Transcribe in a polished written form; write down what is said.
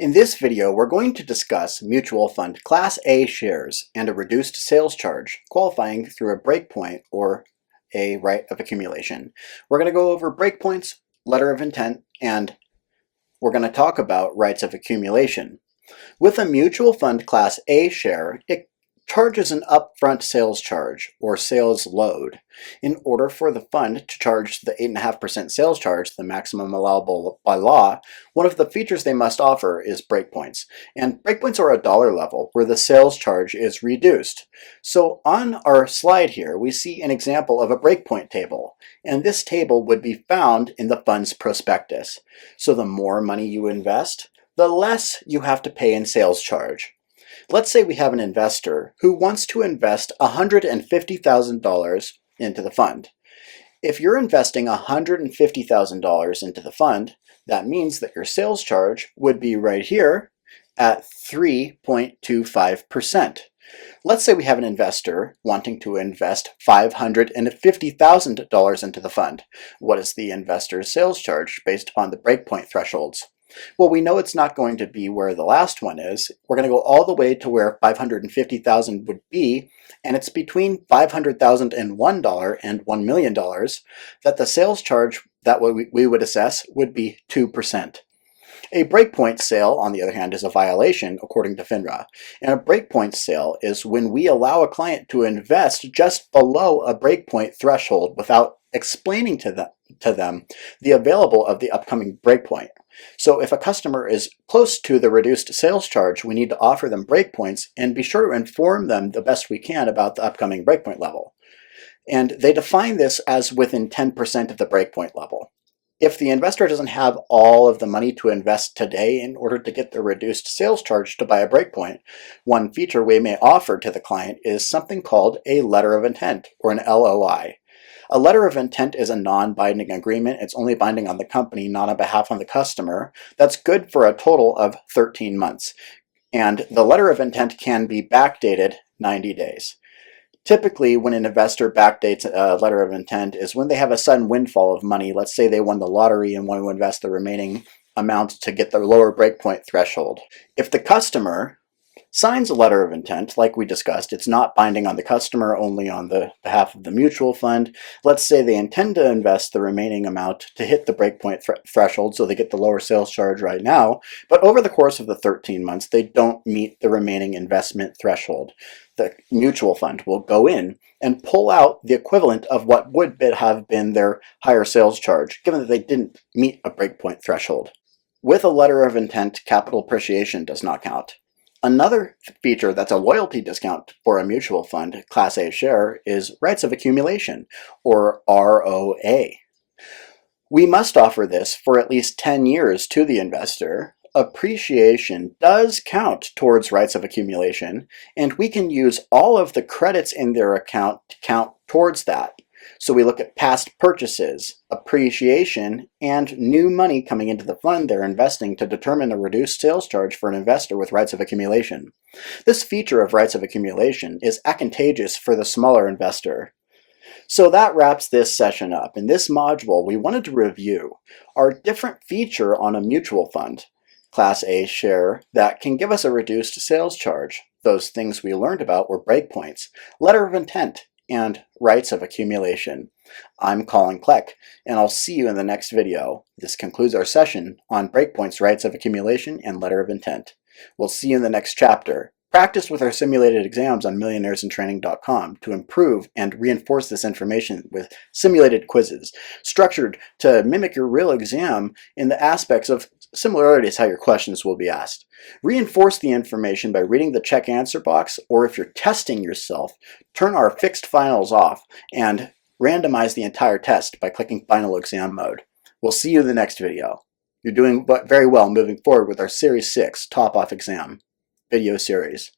In this video, we're going to discuss mutual fund Class A shares and a reduced sales charge qualifying through a breakpoint or a right of accumulation. We're going to go over breakpoints, letter of intent, and we're going to talk about rights of accumulation. With a mutual fund Class A share, it charges an upfront sales charge, or sales load. In order for the fund to charge the 8.5% sales charge, the maximum allowable by law, one of the features they must offer is breakpoints. And breakpoints are a dollar level where the sales charge is reduced. So on our slide here, we see an example of a breakpoint table. And this table would be found in the fund's prospectus. So the more money you invest, the less you have to pay in sales charge. Let's say we have an investor who wants to invest $150,000 into the fund. If you're investing $150,000 into the fund, that means that your sales charge would be right here at 3.25%. Let's say we have an investor wanting to invest $550,000 into the fund. What is the investor's sales charge based upon the breakpoint thresholds? Well, we know it's not going to be where the last one is. We're going to go all the way to where $550,000 would be, and it's between $500,001 and $1 million that the sales charge that we would assess would be 2%. A breakpoint sale, on the other hand, is a violation according to FINRA. And a breakpoint sale is when we allow a client to invest just below a breakpoint threshold without explaining to them the available of the upcoming breakpoint. So if a customer is close to the reduced sales charge, we need to offer them breakpoints and be sure to inform them the best we can about the upcoming breakpoint level. And they define this as within 10% of the breakpoint level. If the investor doesn't have all of the money to invest today in order to get the reduced sales charge to buy a breakpoint, one feature we may offer to the client is something called a letter of intent, or an LOI. A letter of intent is a non-binding agreement. It's only binding on the company, not on behalf of the customer. That's good for a total of 13 months. And the letter of intent can be backdated 90 days. Typically, when an investor backdates a letter of intent is when they have a sudden windfall of money. Let's say they won the lottery and want to invest the remaining amount to get the lower breakpoint threshold. If the customer signs a letter of intent, like we discussed, it's not binding on the customer, only on the behalf of the mutual fund. Let's say they intend to invest the remaining amount to hit the breakpoint threshold, so they get the lower sales charge right now, but over the course of the 13 months, they don't meet the remaining investment threshold. The mutual fund will go in and pull out the equivalent of what would have been their higher sales charge, given that they didn't meet a breakpoint threshold. With a letter of intent, capital appreciation does not count. Another feature that's a loyalty discount for a mutual fund Class A share is rights of accumulation, or ROA. We must offer this for at least 10 years to the investor. Appreciation does count towards rights of accumulation, and we can use all of the credits in their account to count towards that. So we look at past purchases, appreciation, and new money coming into the fund they're investing to determine a reduced sales charge for an investor with rights of accumulation. This feature of rights of accumulation is advantageous for the smaller investor. So that wraps this session up. In this module, we wanted to review our different feature on a mutual fund Class A share that can give us a reduced sales charge. Those things we learned about were breakpoints, letter of intent, and rights of accumulation. I'm Colin Kleck, and I'll see you in the next video. This concludes our session on breakpoints, rights of accumulation, and letter of intent. We'll see you in the next chapter. Practice with our simulated exams on millionairesintraining.com to improve and reinforce this information with simulated quizzes, structured to mimic your real exam in the aspects of similarities how your questions will be asked. Reinforce the information by reading the check answer box, or if you're testing yourself, turn our fixed finals off and randomize the entire test by clicking final exam mode. We'll see you in the next video. You're doing very well moving forward with our Series 6 top-off exam video series.